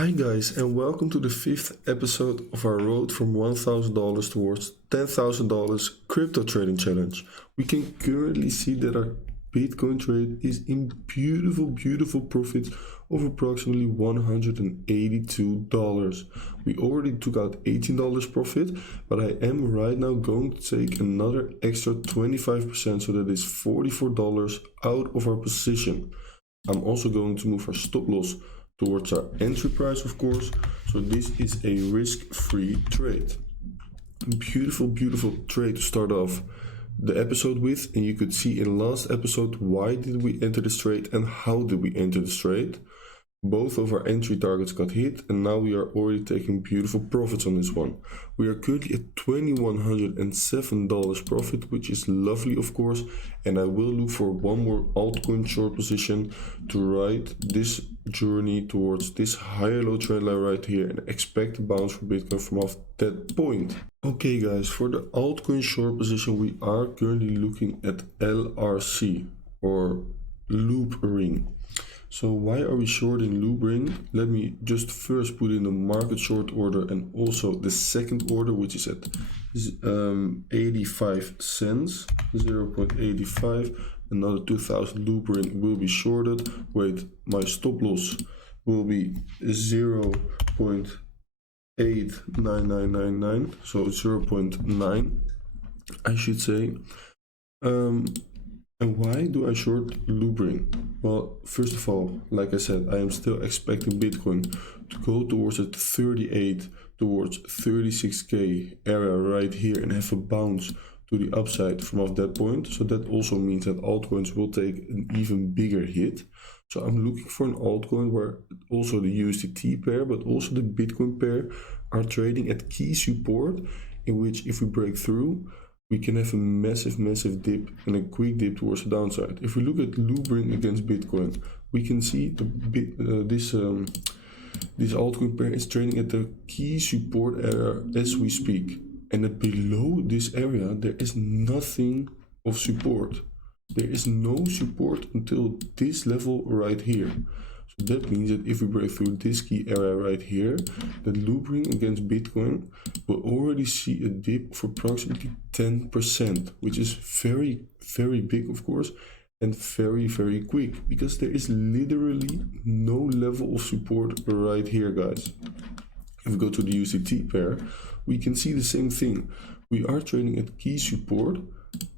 Hi guys, and welcome to the 5th episode of our road from $1,000 towards $10,000 crypto trading challenge. We can currently see that our Bitcoin trade is in beautiful profits of approximately $182. We already took out $18 profit, but I am right now going to take another extra 25%, so that is $44 out of our position. I'm also going to move our stop loss towards our entry price, of course. So this is a risk-free trade. Beautiful trade to start off the episode with, and you could see in last episode why did we enter this trade and how did we enter this trade. Both of our entry targets got hit, and now we are already taking beautiful profits on this one. We are currently at $2,107 profit, which is lovely, of course, and I will look for one more altcoin short position to ride this journey towards this higher low trend line right here and expect a bounce for Bitcoin from off that point. Okay guys, for the altcoin short position we are currently looking at LRC or loop ring. So why are we shorting loop ring? Let me just first put in the market short order and also the second order, which is at 85 cents, 0.85. Another 2000 loop ring will be shorted. Wait, my stop loss will be 0.89999, so 0.9 I should say. And why do I short loop ring? Well, first of all, like I said, I am still expecting Bitcoin to go towards the 38 towards 36k area right here and have a bounce to the upside from off that point. So that also means that altcoins will take an even bigger hit. So I'm looking for an altcoin where also the USDT pair but also the Bitcoin pair are trading at key support, in which if we break through, we can have a massive dip and a quick dip towards the downside. If we look at loop ring against Bitcoin, we can see this altcoin pair is trading at the key support area as we speak. And below this area, there is nothing of support. There is no support until this level right here. So that means that if we break through this key area right here, the loop ring against Bitcoin will already see a dip of approximately 10%, which is very big, of course, and very quick, because there is literally no level of support right here, guys. If we go to the USDT pair, we can see the same thing. We are trading at key support.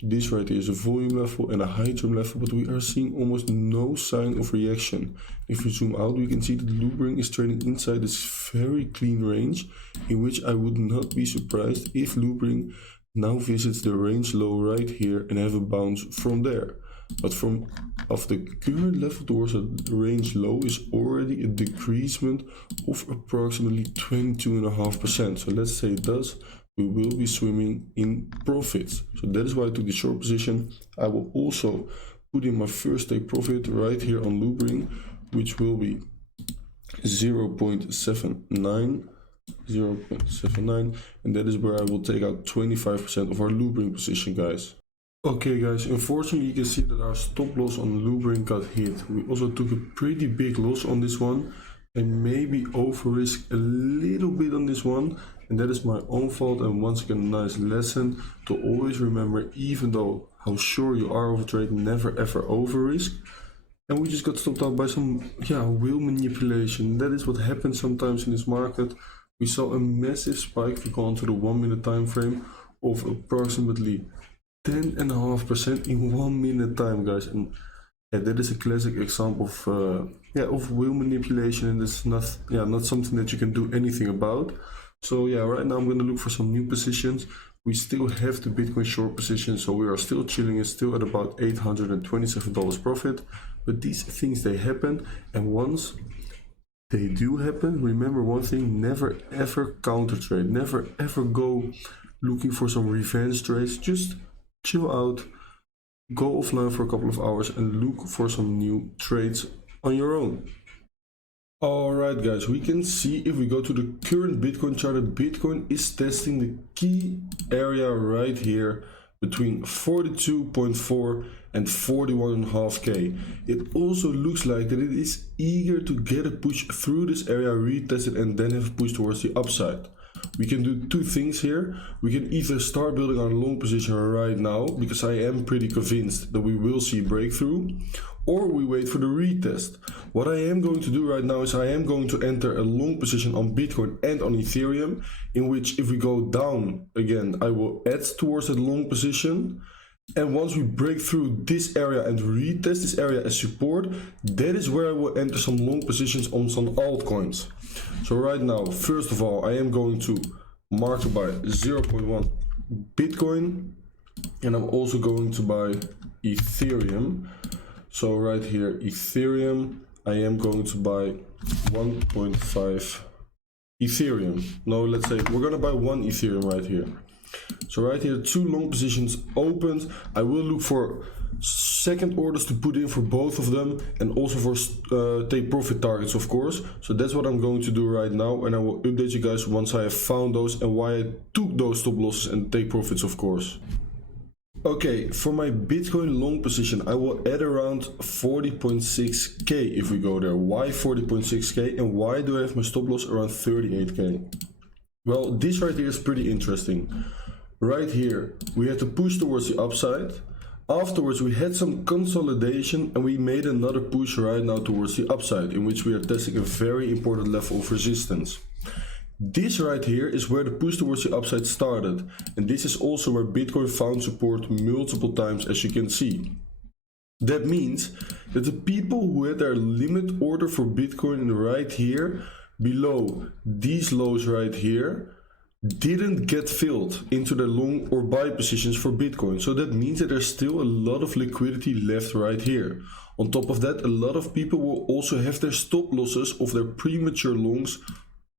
This right here is a volume level and a high term level, but we are seeing almost no sign of reaction. If we zoom out, we can see that the loop ring is trading inside this very clean range, in which I would not be surprised if loop ring now visits the range low right here and have a bounce from there. But from of the current level towards the range low is already a decreasement of approximately 22.5%. So let's say it does, we will be swimming in profits. So that is why I took the short position. I will also put in my first take profit right here on loop ring, which will be 0.79, and that is where I will take out 25% of our loop ring position, guys. Okay guys, unfortunately you can see that our stop loss on loop ring got hit. We also took a pretty big loss on this one and maybe over risk a little bit on this one, and that is my own fault. And once again, a nice lesson to always remember, even though how sure you are of a trade, never ever over risk. And we just got stopped out by some wheel manipulation. That is what happens sometimes in this market. We saw a massive spike if we go onto the 1 minute time frame of approximately 10.5% in 1 minute time, guys. And that is a classic example of wheel manipulation, and it's not something that you can do anything about. So right now I'm going to look for some new positions. We still have the Bitcoin short position, so we are still chilling and still at about $827 profit. But these things, they happen, and once they do happen, remember one thing: never ever counter trade, never ever go looking for some revenge trades. Just chill out, go offline for a couple of hours and look for some new trades on your own. Alright guys, we can see if we go to the current Bitcoin chart that Bitcoin is testing the key area right here between 42.4 and 41.5k. It also looks like that it is eager to get a push through this area, retest it, and then have a push towards the upside. We can do two things here. We can either start building our long position right now, because I am pretty convinced that we will see breakthrough, or we wait for the retest. What I am going to do right now is I am going to enter a long position on Bitcoin and on Ethereum, in which if we go down again, I will add towards that long position. And once we break through this area and retest this area as support, that is where I will enter some long positions on some altcoins. So right now, first of all, I am going to mark to buy 0.1 Bitcoin, and I'm also going to buy Ethereum. So right here, Ethereum, I am going to buy 1.5 Ethereum. No, let's say we're gonna buy 1 Ethereum right here. So right here, 2 long positions opened. I will look for second orders to put in for both of them, and also for take profit targets, of course. So that's what I'm going to do right now, and I will update you guys once I have found those and why I took those stop losses and take profits, of course. Okay, for my Bitcoin long position, I will add around 40.6k if we go there. Why 40.6k, and why do I have my stop loss around 38k? Well, this right here is pretty interesting. Right here, we had to push towards the upside. Afterwards, we had some consolidation, and we made another push right now towards the upside, in which we are testing a very important level of resistance. This right here is where the push towards the upside started, and this is also where Bitcoin found support multiple times, as you can see. That means that the people who had their limit order for Bitcoin right here, below these lows right here, didn't get filled into the long or buy positions for Bitcoin. So that means that there's still a lot of liquidity left right here. On top of that, a lot of people will also have their stop losses of their premature longs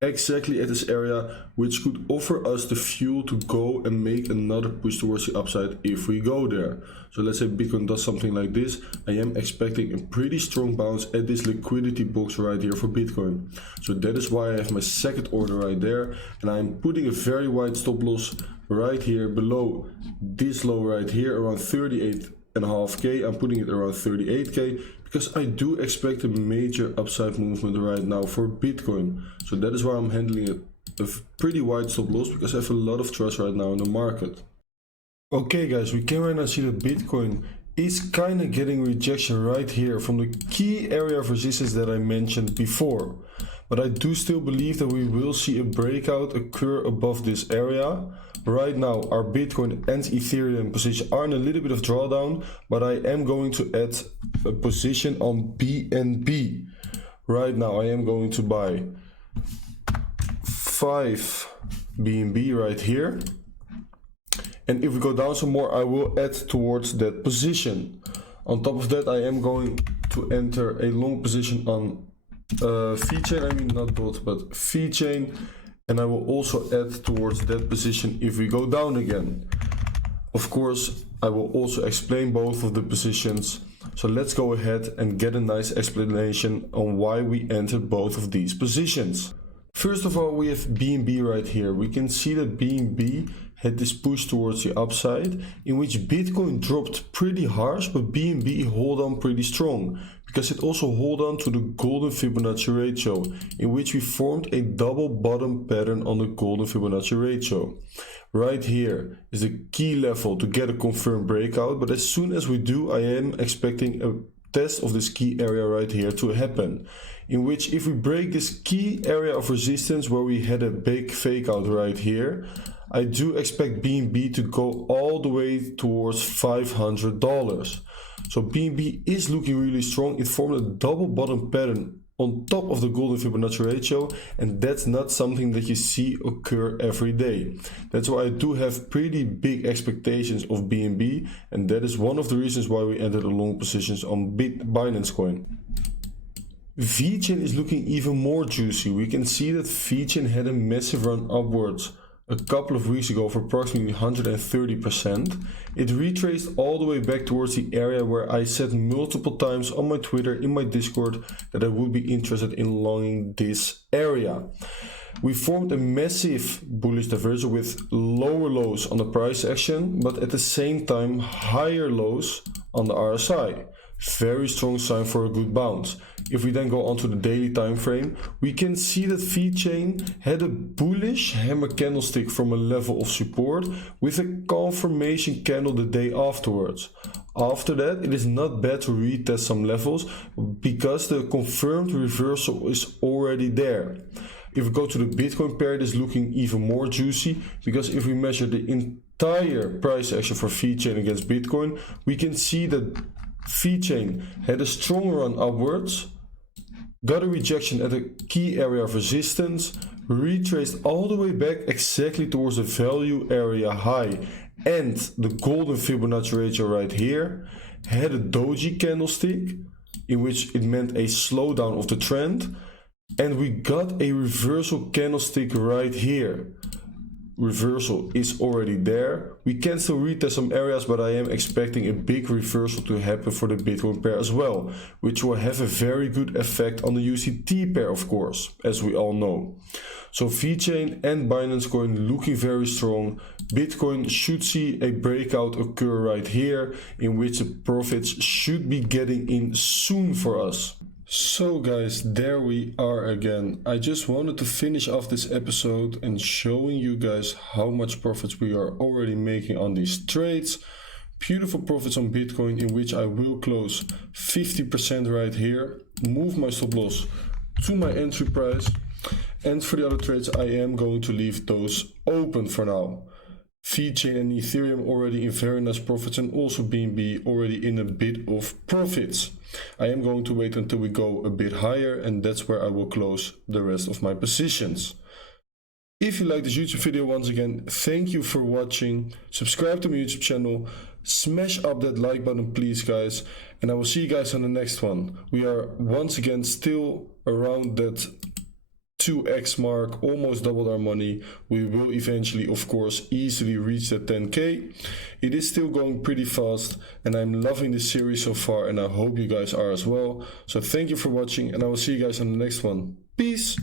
exactly at this area, which could offer us the fuel to go and make another push towards the upside if we go there. So let's say Bitcoin does something like this. I am expecting a pretty strong bounce at this liquidity box right here for Bitcoin. So that is why I have my second order right there, and I'm putting a very wide stop loss right here below this low right here around 38.5k. I'm putting it around 38k, because I do expect a major upside movement right now for Bitcoin. So that is why I'm handling a pretty wide stop loss, because I have a lot of trust right now in the market. Okay guys, we can right now see that Bitcoin is kind of getting rejection right here from the key area of resistance that I mentioned before. But I do still believe that we will see a breakout occur above this area. Right now, our Bitcoin and Ethereum position are in a little bit of drawdown, but I am going to add a position on BNB. Right now, I am going to buy 5 BNB right here. And if we go down some more, I will add towards that position. On top of that, I am going to enter a long position on VeChain, I mean not DOT, but VeChain, and I will also add towards that position if we go down again. Of course, I will also explain both of the positions, so let's go ahead and get a nice explanation on why we entered both of these positions. First of all, we have BNB right here. We can see that BNB had this push towards the upside, in which Bitcoin dropped pretty harsh, but BNB hold on pretty strong, because it also hold on to the golden Fibonacci ratio, in which we formed a double bottom pattern on the golden Fibonacci ratio. Right here is the key level to get a confirmed breakout, but as soon as we do, I am expecting a test of this key area right here to happen, in which if we break this key area of resistance where we had a big fake out right here, I do expect BNB to go all the way towards $500. So BNB is looking really strong. It formed a double bottom pattern on top of the golden Fibonacci ratio, and that's not something that you see occur every day. That's why I do have pretty big expectations of BNB, and that is one of the reasons why we entered the long positions on Binance Coin. VeChain is looking even more juicy. We can see that VeChain had a massive run upwards a couple of weeks ago for approximately 130%. It retraced all the way back towards the area where I said multiple times on my Twitter, in my Discord, that I would be interested in longing this area. We formed a massive bullish divergence with lower lows on the price action, but at the same time higher lows on the RSI. Very strong sign for a good bounce. If we then go onto the daily time frame, we can see that VeChain had a bullish hammer candlestick from a level of support with a confirmation candle the day afterwards. After that, it is not bad to retest some levels because the confirmed reversal is already there. If we go to the Bitcoin pair, it is looking even more juicy, because if we measure the entire price action for VeChain against Bitcoin, we can see that VeChain had a strong run upwards, got a rejection at a key area of resistance, retraced all the way back exactly towards the value area high and the golden Fibonacci ratio right here, had a doji candlestick in which it meant a slowdown of the trend, and we got a reversal candlestick right here. Reversal is already there. We can still retest some areas, but I am expecting a big reversal to happen for the Bitcoin pair as well, which will have a very good effect on the USDT pair, of course, as we all know. So VeChain and Binance Coin looking very strong. Bitcoin should see a breakout occur right here, in which the profits should be getting in soon for us. So guys, there we are again. I just wanted to finish off this episode and showing you guys how much profits we are already making on these trades. Beautiful profits on Bitcoin, in which I will close 50% right here, move my stop loss to my entry price, and for the other trades I am going to leave those open for now. VeChain and Ethereum already in very nice profits, and also BNB already in a bit of profits. I am going to wait until we go a bit higher, and that's where I will close the rest of my positions. If you like this YouTube video, once again, thank you for watching. Subscribe to my YouTube channel, smash up that like button please guys, and I will see you guys on the next one. We are once again still around that 2x mark, almost doubled our money. We will eventually, of course, easily reach that 10k. It is still going pretty fast, and I'm loving this series so far, and I hope you guys are as well. So thank you for watching, and I will see you guys on the next one. Peace.